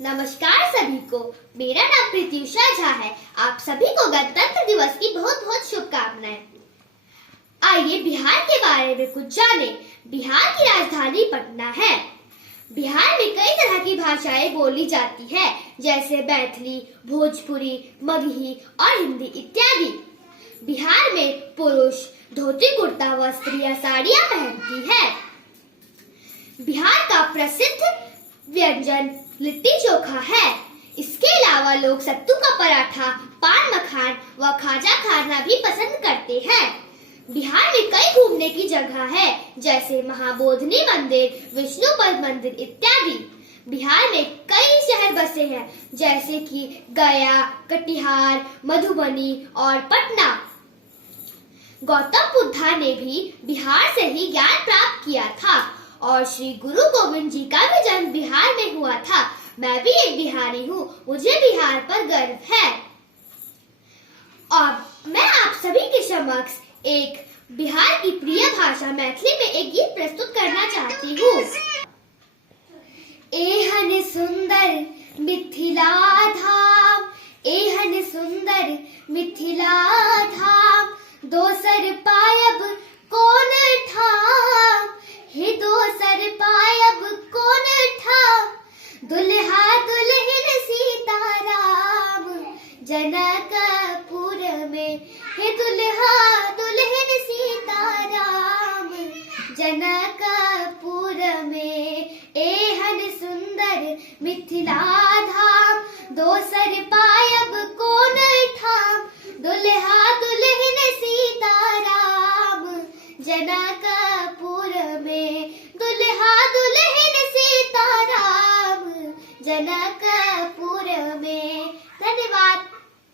नमस्कार सभी को। मेरा नाम प्रत्युषा झा है। आप सभी को गणतंत्र दिवस की बहुत बहुत शुभकामनाएं। आइए बिहार के बारे में कुछ जाने। बिहार की राजधानी पटना है। बिहार में कई तरह की भाषाएं बोली जाती है, जैसे मैथिली, भोजपुरी, मगही और हिंदी इत्यादि। बिहार में पुरुष धोती कुर्ता व स्त्रियां साड़ियां पहनती है। बिहार का प्रसिद्ध व्यंजन लिट्टी चोखा है। इसके अलावा लोग सत्तू का पराठा, पान मखान व खाजा खाना भी पसंद करते हैं। बिहार में कई घूमने की जगह है, जैसे महाबोधि मंदिर, विष्णुपद मंदिर इत्यादि। बिहार में कई शहर बसे हैं, जैसे कि गया, कटिहार, मधुबनी और पटना। गौतम बुद्ध ने भी बिहार से ही ज्ञान प्राप्त किया था और श्री गुरु गोविंद जी का भी जन्म बिहार में हुआ था। मैं भी एक बिहारी हूँ, मुझे बिहार पर गर्व है। और मैं आप सभी के समक्ष एक बिहार की प्रिय भाषा मैथिली में एक गीत प्रस्तुत करना चाहती हूँ। एहन सुंदर मिथिला धाम, एहन सुंदर मिथिला धाम, दोसर पायब कौन ठाम, हे दोसर पायब कौन ठाम, दुल्हा दुल्हन सीताराम जनकपुर में, हे दुल्हा दुल्हन सीताराम जनकपुर में। एहन सुंदर मिथिला धाम, दोसर पायब कौन ठाम, दुल्हा दुल्हन सीताराम जनकपुर में, दुल्हा दुल्हन सीताराम जनकपुर